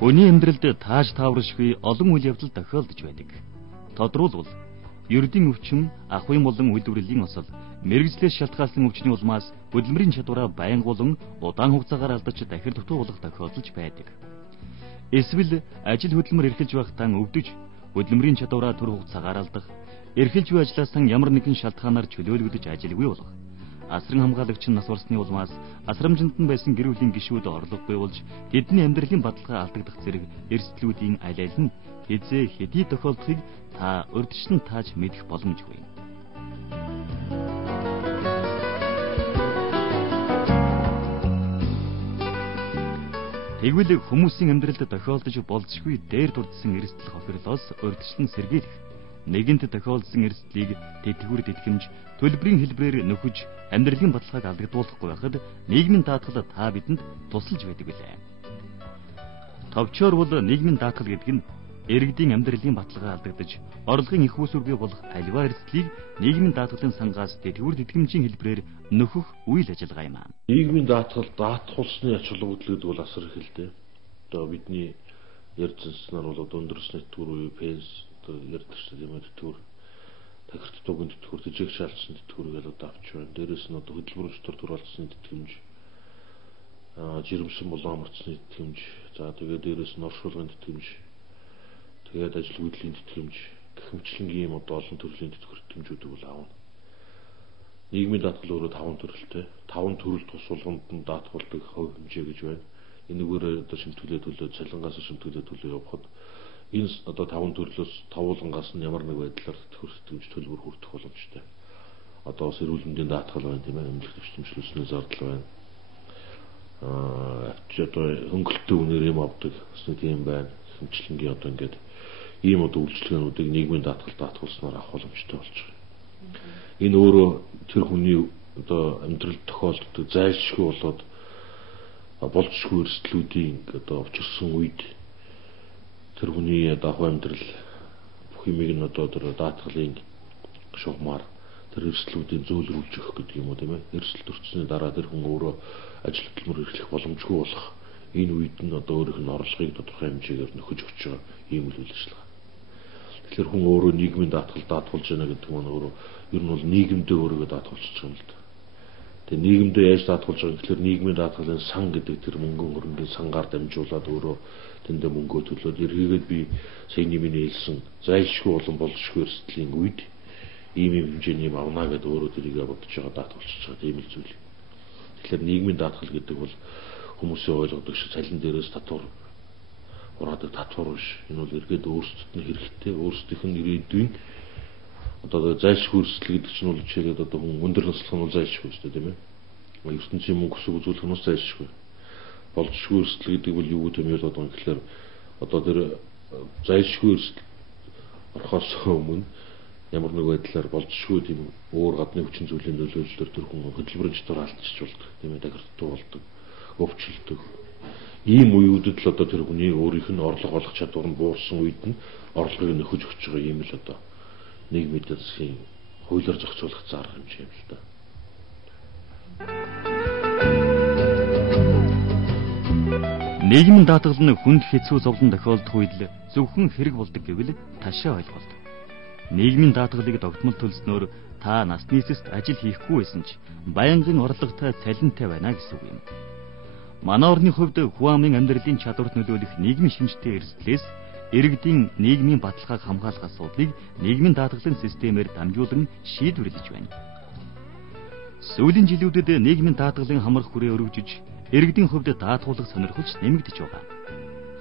Хүний амьдралд тааж тааваршгүй олон үйл явдал тохиолдож байдаг. Тодруулбал ердийн өвчин, ахуйн болон үйлдвэрлэлийн осол, мэрэгжлээс шалтгаалсан өвчний улмаас хөдөлмөрийн чадвараа байнгуулан удаан хугацаагаар алдаж дахир дутуу болох тохиолдож байдаг. Эсвэл ажил хөдөлмөр эрхэлж байхдаа өвдөж, хөдөлмөрийн чадвараа түр хугацаагаар алдах, эрхэлж буй ажлаасан ямар нэгэн шалтгаанаар чөлөөлөгдөж ажилгүй болох. Асран хамгаалагч нь нас барсны улмаас асрамжинд нь байсан гэр бүлийн гишүүд орлогогүй болж тэдний амьдралын бадлага алдагдах зэрэг эрсдлүүдийн аль аль нь хизээ хэдий тохиолдохыг та урьдчилан тааж мэдэх боломжгүй. Тэгвэл хүмүүсийн амьдралд тохиолдож болзошгүй дээр дурдсан эрсдэл хохирлоос урьдчилан сэргийлэх, нэгэнт тохиолдсон эрсдлийг тэтгэвэр тэтгэмж, төлбөрийн хэлбэрээр нөхөж амьдралын баталгааг алдагдуулахгүй байхад нийгмийн даатгал та бидэнд тусалж байдаг билээ. Товчоор бол нийгмийн даатгал гэдэг нь иргэдийн амьдралын баталгаа алдагдаж, орлогын их үүсвэргүй болох аливаа эрсдлийг нийгмийн даатгалын сангаас тэтгэвэр тэтгэмжийн хэлбэрээр нөхөх үйл ажиллагаа юм аа. Нийгмийн даатгал даатгуулсны ач холбогдол гэдэг бол асар их л дээ. Одоо бидний ярьж санснаар бол өндөрс нэтгэвэр үе пенс одоо ярьдаг шүү дээ. Тэтгэвэр тахирт дугуйн тэтгэвэр, жижиг шаардсан тэтгэвэр гэж одоо авч байна. Дээрээс нь одоо хөдөлмөрийн дотор төрөлцсөний тэтгэмж, жирэмсэн болон амарцны тэтгэмж, за тэгээд дээрээс нь оршуулгын тэтгэмж, тэгээд ажил хөдлийн тэтгэмж, гэх мэтлэнгийн одоо олон төрлийн тэтгэвэр тэтгэмжүүдийг бол аавна. Нийгмийн даатгал өөрөө 5 төрөлтэй. 5 төрөл тус болгонд нь даатгалдаг хувь хэмжээ гэж байна. Энэгээр одоо шимтгүүлээ төлөө, цалингаас шимтгүүлээ төлөө явахад энэ одоо 5 төрлөөс тавуулангаас нь ямар нэг байдлаар тэтгэвэр тэтгэмж төлбөр хүртэх боломжтой. Одоо бас эрүүл мэндийн даатгал байна тийм ээ, эмнэлэг төвчмөслөсний зардал байна. Одоо хөнгөлөлтөө үнээр юм авдаг гэсэн тийм байна. Хэмжлэнгийн одоо ингээд ийм одоо үйлчлэгнүүдийг нийгмийн даатгал даатгуулснаар авах боломжтой болж байгаа. Энэ өөрөө тэр хүний одоо амьдралд тохиолддог зайлшгүй болоод болжшгүй эрсдлүүдийн одоо авчирсан үед тэр хүний одоо амьдрал бүх юмыг нь одоо тэр даатгалын шугамар тэр эрсдлүүдийн зөөлрүүлж өгөх гэдэг юм уу тийм ээ. Эрсдэл төрчсөний дараа тэр хүн өөрөө ажил хөдөлмөр эрхлэх боломжгүй болох энэ үед нь одоо өөрийнх нь орлогыг тодорхой хэмжээгээр нөхөж өгч байгаа ийм үйл ажиллагаа. Тэгэхээр хүн өөрөө нийгмийн даатгал даатгуулж байна гэдэг нь өөрөө ер нь бол нийгэмдээ өөрийгөө даатгуулж байгаа юм л да. Тэгээ нийгэмдээ яаж даатгуулж байгаа гэхээр нийгмийн даатгалын сан гэдэг тэр мөнгөн хөрөнгөний сангаар дамжуулаад өөрөө тэндээ мөнгөө төлөөд эргээгээд би саяны миний хэлсэн зайлшгүй болон болзошгүй эрсдлийн үед ийм хэмжээний юм авна гэдэг өөрөө тэрийгээ бодож байгаа даатгуулж байгаа тийм л зүйл. Тэгэхээр нийгмийн даатгал гэдэг бол хүмүүсийн ойлгодог шиг цалин дээрээс татвар ураадаг татвар биш. Энэ бол эргээд өөрсдөд нь хэрэгтэй, өөрсдийнх нь ирээдүйн одоо зайлшгүй эрсдэл гэдэг чинь бол жишээлбэл одоо хүн өндөр наслах нь зайлшгүй шүү дээ тийм ээ. ертөнцийн мөнгө өсөг үзүүлэх нь зайлшгүй. Болжшгүй эрсдэл гэдэг бол юу гэдэг юм яа одоо гэхээр одоо тэр зайлшгүй эрсдэл орохоос өмнө ямар нэг байдлаар болжшгүй тийм өөр гадны хүчин зүйлийн нөлөөллөөр тэр хүн хөдөлмөрийн чадвар алдчих болдог тийм ээ, дахир дутуу болдог, өвчлөлдөг. Ийм үеүүдэд л одоо тэр хүний өөрийнх нь орлого олох чадвар нь буурсан үед нь орлогыг нөхөж өгч байгаа юм л одоо нийгмийн засгийн хуулиар зохицуулах зар хэмжээ юм л да. Нийгмийн даатгал нь хүнд хэцүү зовлон тохиолдох үед л зөвхөн хэрэг болдог гэвэл ташаа ойлголт. Нийгмийн даатгалыг тогтмол төлснөөр та насны эсэст ажил хийхгүй байсан ч байнгын орлоготой цалинтай байна гэсэн үг юм. Манай орны хувьд хүн амын амьдралын чадварт нөлөөлөх нийгмийн шинжтэй эрсдлээс иргэдийн нийгмийн баталгааг хамгаалах асуудлыг нийгмийн даатгалын системээр дамжуулан шийдвэрлэж байна. Сүүлийн жилүүдэд нийгмийн даатгалын хамрах хүрээ өргөжж иргэдийн хувьд даатгуулах сонирхолч нэмэгдэж байгаа.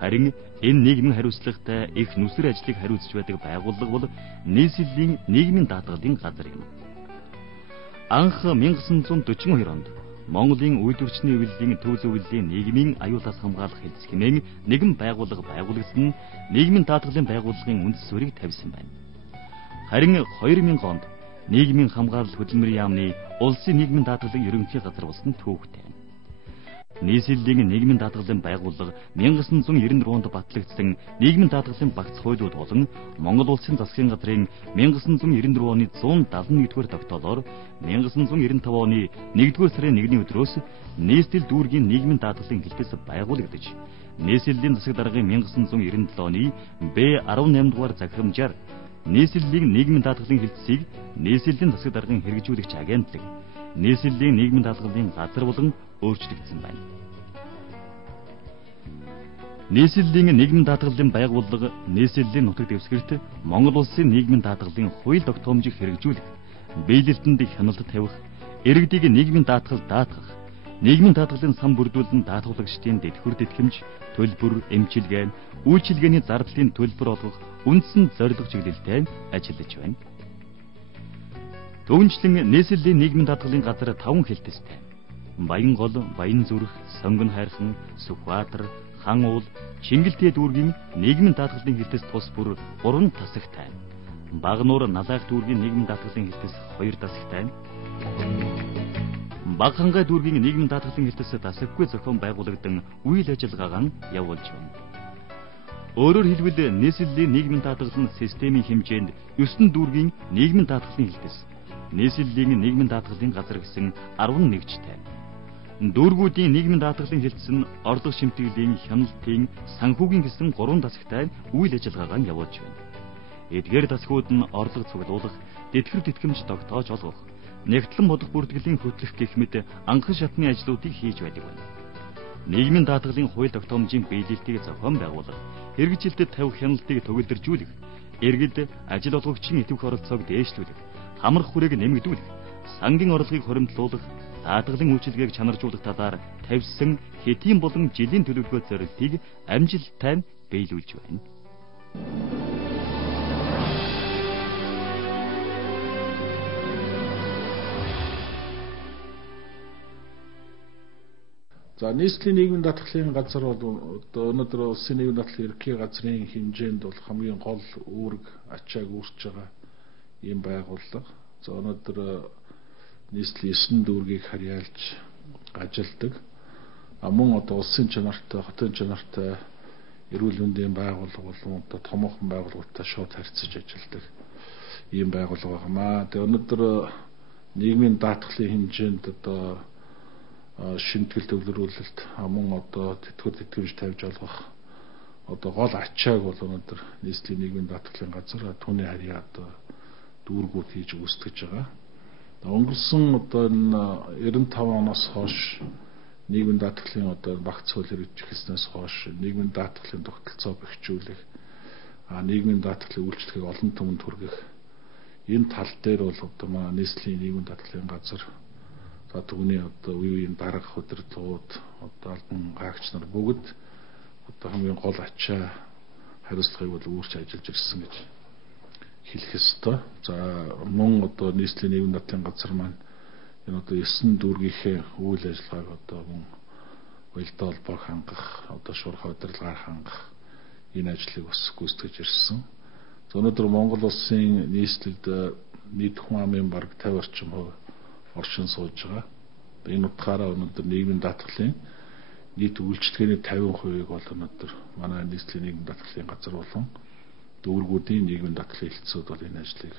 Харин энэ нийгмийн хариуцлагатай их нүсэр ажлыг хариуцж байдаг байгууллага бол нийслэлийн нийгмийн даатгалын газар юм. Анх 1942 онд Монголын үйлдвэрчний эвлэлийн төв зөвлөлийн нийгмийн аюулаас хамгаалах хэлтс хэмээн нэгэн байгууллага байгуулагдсан нийгмийн даатгалын байгууллагын үндэс суурийг тавьсан байна. Харин 2000 онд нийгмийн хамгаалал хөдөлмөрийн яамны улсын нийгмийн даатгалын ерөнхий газар болсон төвөгтэй. нийслэлийн нийгмийн даатгалын байгууллага 1994 онд батлагдсан нийгмийн даатгалын багц хуулиуд болон Монгол Улсын засгийн газрын 1994 оны 171-р тогтоолоор 1995 оны 1-р сарын 1-ний өдрөөс нийслэл дүүргийн нийгмийн даатгалын хэлтс байгуулагдаж, нийслэлийн засаг даргын 1997 оны Б18 дугаар захирамжаар нийслэлийн нийгмийн даатгалын хэлтсийг нийслэлийн засаг даргын хэрэгжүүлэгч агентлаг, нийслэлийн нийгмийн даатгалын газар болон өөрчлөгдсөн байна. Нийслэлийн нийгмийн даатгалын байгууллага нийслэлийн нутаг дэвсгэрт Монгол Улсын нийгмийн даатгалын хууль тогтоомжийг хэрэгжүүлэх, биелэлтэнд хяналт тавих, иргэдийг нийгмийн даатгал даатгах, нийгмийн даатгалын сан бүрдүүлэн даатгуулагчдын дэтгэвэр тэтгэмж, төлбөр, эмчилгээ, үйлчилгээний зардлын төлбөр олгох үндсэн зорилго чиглэлтэй ажиллаж байна. Түүнчлэн нийслэлийн нийгмийн даатгалын газар 5 хэлтстэй. Баянгол, Баянзүрх, Сонгон хайрхан, Сүхбаатар, Хан уул, Чингэлтэй дүүргийн нийгмийн даатгалын хэлтс тус бүр 3 тасагтай. Багнуур, Налайх дүүргийн нийгмийн даатгалын хэлтс 2 тасагтай. Багхангай дүүргийн нийгмийн даатгалын хэлтс тасаггүй зохион байгуулагдан үйл ажиллагаагаа явуулж байна. Өөрөөр хэлбэл нийслэлийн нийгмийн даатгалын системийн хэмжээнд 9 дүүргийн нийгмийн даатгалын хэлтс, нийслэлийн нийгмийн даатгалын газар гэсэн 11-тэй. Дүүргүүдийн нийгмийн даатгалын хэлтс нь орлого шимтгэлийн, хяналтын, санхүүгийн гэсэн 3 тасагтай үйл ажиллагаагаа явуулж байна. Эдгээр тасгууд нь орлого цуглуулах, дэтгэвэр тэтгэмж тогтоож олгох, нэгтлэн бодох бүртгэлийн хөтлөх гэх мэт анхан шатны ажлуудыг хийж байдаг байна. Нийгмийн даатгалын хууль тогтоомжийн биелэлтийг зохион байгуулах, хэрэгжилтэд тавих хяналтыг төгөлдржүүлэх, иргэд ажил олгогчийн идэвх оролцоог дээшлүүлэх, хамрах хүрээг нэмэгдүүлэх, сангийн орлогыг хуримтлуулах, даатгалын үйлчилгээг чанаржуулах талаар тавьсан хэдийн болон жилийн төлөвлөгөө зорилтыг амжилттай биелүүлж байна. За нийслэлийн нийгмийн даатгалын газар бол одоо өнөөдөр улсын нийгмийн даатгалын ерөнхий газрын хэмжээнд бол хамгийн гол үүрэг ачааг үүсэж байгаа ийм байгууллага. За өнөөдөр нийслэлийн 9 дүүргийг харьяалж ажилдаг. Мөн одоо улсын чанартай, хотын чанартай эрүүл мэндийн байгууллага болон одоо томоохон байгууллагатай шууд харьцаж ажилдаг ийм байгууллага байна. Тэгээ өнөөдөр нийгмийн даатгалын хэмжээнд одоо шимтгэл төвлөрүүлэлт мөн одоо тэтгэвэр тэтгэмж тавьж олгох одоо гол ачааг бол өнөөдөр нийслэлийн нийгмийн даатгалын газар түүний харьяа одоо дүүргүүд хийж үүсгэж байгаа. Өнгөрсөн одоо энэ 95 оноос хойш нийгмийн даатгалын одоо багц хууль хэрэгжүүлснээс хойш нийгмийн даатгалын тогтолцоо бэхжүүлэх, нийгмийн даатгалын үйлчлэгийг олон түмэнд хүргэх энэ тал дээр бол одоо манай нийслэлийн нийгмийн даатгалын газар за түүний одоо үеийн дарга удирдлагууд одоо албан гаагч нар бүгд одоо хамгийн гол ачаа хариуцлагыг бол үүрч ажиллаж ирсэн гэж хэлэх ёстой. За мөн одоо нийслэлийн нийгмийн даатгалын газар маань энэ одоо 9 дүүргийнхээ үйл ажиллагааг одоо мөн уялдаа холбоог хангах, одоо шуурхай удирдлагаар хангах энэ ажлыг бас гүйцэтгэж ирсэн. За өнөөдөр Монгол улсын нийслэлд нийт хүн амын бараг 50 орчим хувь оршин сууж байгаа. Энэ утгаараа өнөөдөр нийгмийн даатгалын нийт үйлчлэгээний 50%-ийг бол өнөөдөр манай нийслэлийн нийгмийн даатгалын газар болон дүүргүүдийн нийгмийн даатгалын хэлтсүүд бол энэ ажлыг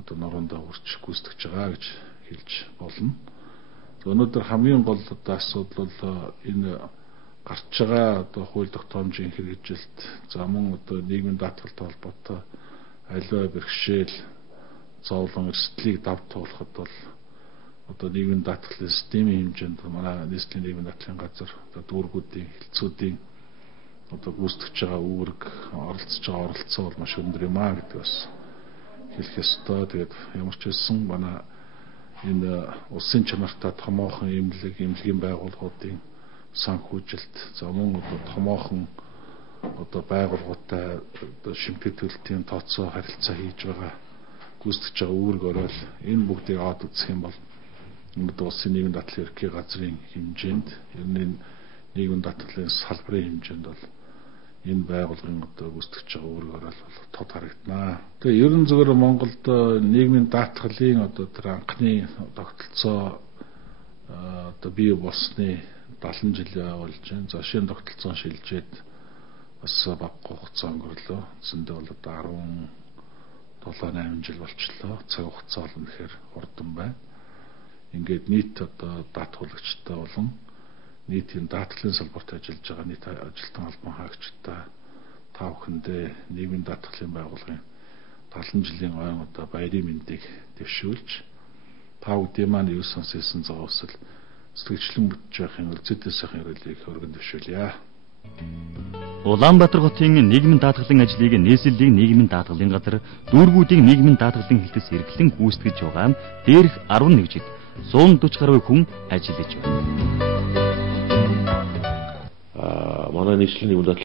одоо нуруундаа хүрч гүйцэтгэж байгаа гэж хэлж болно. Өнөөдөр хамгийн гол одоо асуудал бол энэ гарч байгаа одоо хууль тогтоомжийн хэрэгжилт за мөн одоо нийгмийн даатгалтай холбоотой аливаа бэрхшээл зовлон эрсдлийг давж туулахад бол одоо нийгмийн даатгалын системийн хэмжээнд манай нийслэлийн нийгмийн даатгалын газар одоо дүүргүүдийн хэлтсүүдийн одоо гүйцэтгэж байгаа үүрэг оролцож байгаа оролцоо бол маш өндөр юм аа гэдэг бас хэлэх ёстой. Тэгээд ямар ч байсан манай энэ улсын чанартай томоохон эмнэлгийн байгууллагуудын санхүүжилт за мөн одоо томоохон одоо байгууллагатай одоо шимтгэл төлөлтийн тооцоо харилцаа хийж байгаа гүйцэтгэж байгаа үүрэг орой энэ бүгдийг аваад үзэх юм бол өнөөдөр улсын нийгмийн даатгалын ерөнхий газрын хэмжээнд ер нь нийгмийн даатгалын салбарын хэмжээнд бол энэ байгууллагын одоо гүйцэтгэж байгаа үүрэг орой бол тод харагдана. Тэгээ ерөн зөвөр Монголд нийгмийн даатгалын одоо тэр анхны тогтолцоо одоо бий болсны 70 жилийн болж байна. За шинэ тогтолцоон шилжээд бас баггүй хугацаа өнгөрлөө. Зөндөө бол одоо 17-8 жил болчлоо. Цаг хугацаа бол үнэхээр хурдан байна. Ингээд нийт одоо даатгуулагчтай болон нийтийн даатгалын салбарт ажиллаж байгаа нийт ажилтан албан хаагчтай та бүхэндээ нийгмийн даатгалын байгууллагын 70 жилийн ойн одоо баярын мэндийг дэвшүүлж та бүдийн маань юу сонссон зав усэл сэтгэлчлэн бүтэж явахын үлцэдээс сайхан ярилцлыг өргөн дэвшүүлье. Улаанбаатар хотын нийгмийн даатгалын ажлыг нийслэлийн нийгмийн даатгалын газар дүүргүүдийн нийгмийн даатгалын хэлтэс эргэлэн гүйцэтгэж байгаа нь дээрх 11 жил 140 гаруй хүн ажиллаж байна. Манай нийслэлийн нийгмийн